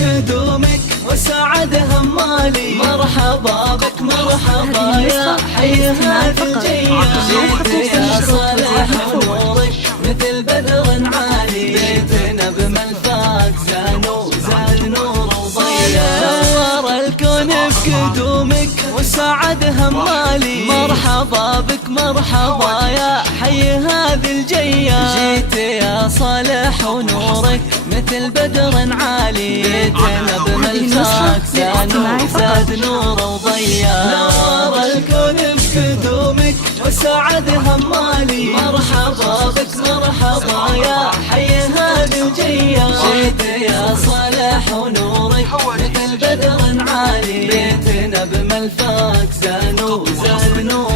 بقدومك وسعد همالي، مرحبا بك مرحبا يا حي هذه الجية. جيت يا صالح ونورك مثل بدر عالي، بيتنا بملفاك زاد نور وضياء. نور الكون بقدومك وسعد همالي، مرحبا بك مرحبا يا حي هذه الجية. جيت يا صالح ونورك مثل بدر عالي، بيتنا بملفاك زاد نور وضياء. نور الكون بقدومك وسعد همالي، مرحبا بك مرحبا يا حي هذه الجية. جيت يا صالح ونورك مثل بدر عالي، بيتنا بملفاك زاد نور وضياء.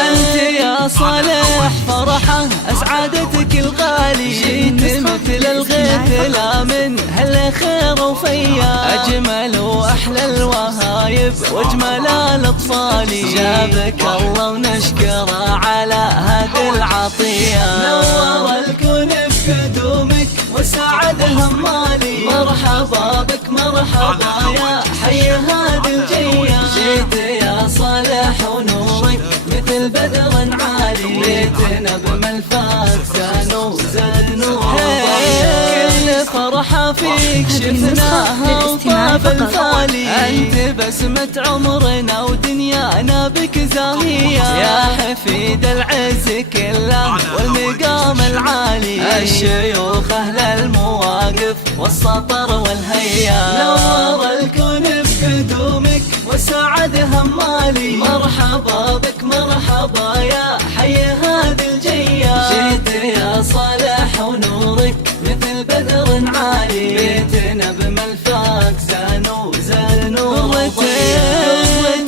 انت يا صالح فرحة اسعادتك الغالي، جيت مثل الغيث لا من هالخير وفيا. اجمل واحلى الوهايب واجمل الاطفال، جابك الله ونشكره على هذه العطية. نور الكون بقدومك وسعد همالي، مرحبا بك مرحبا يا حي هذه الجية. جيت يا صالح ونورك مثل بدر عالي، بيتنا بملفاك زاد نور وضياء. كل فرحة فيك شفناها وطاب الفالي، انت بسمة عمرنا ودنيانا بك زاهية. يا حفيد العز كله والمقام العالي، الشيوخ اهل المواقف والسطر والهيا. نور الكون بقدومك وسعد همالي، مرحبا بك مرحبا يا حي هذه الجية. جيت يا صالح ونورك مثل بدر عالي، بيتنا بملفاك زاد نور وضياء.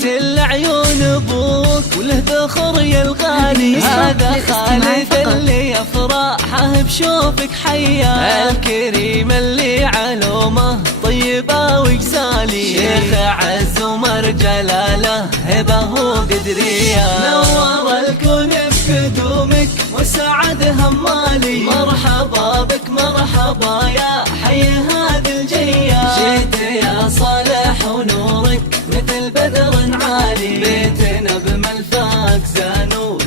العيون ابوك وله ذخر يا الغالي، هذا خالد اللي افراحه بشوفك حيا. الكريم اللي علومه طيبه وجسالي، شيخ عز ومر جلاله هبه وقدريه. نور الكون بقدومك وسعد همالي، مرحبا بك مرحبا يا حي هذه الجية. جيت يا صالح ونورك مثل بدر عالي، بيتنا بملفاك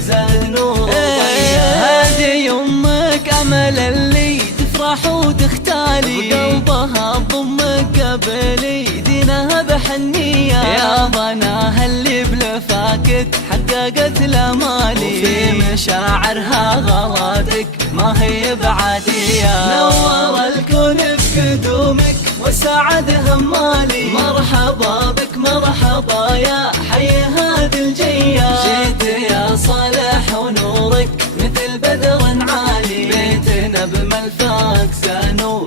زاد نور وضياء. هذه يمك امل اللي تفرح وتختالي، وقلبها تضمك قبل دينها بحنية. يا ضناها اللي بلفاك حققت الامالي، وفي مشاعرها غراتك ما هي بعادية. نور الكون بقدومك وسعد همالي، مرحبا بك مرحبا يا حي هذه الجية. جيت يا صالح ونورك مثل بدر عالي، بيتنا بملفاك زاد نور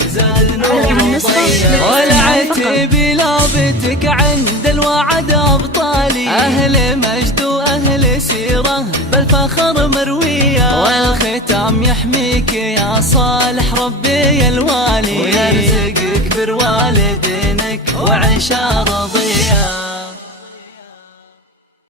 وضياء. والعتب لابتك عند الوعد ابطالي، اهل مجد واهل سيره بالفخر مرويه. والختام يحميك يا صالح ربي الوالي، ويرزقك بر والدينك وعيشه رضيه.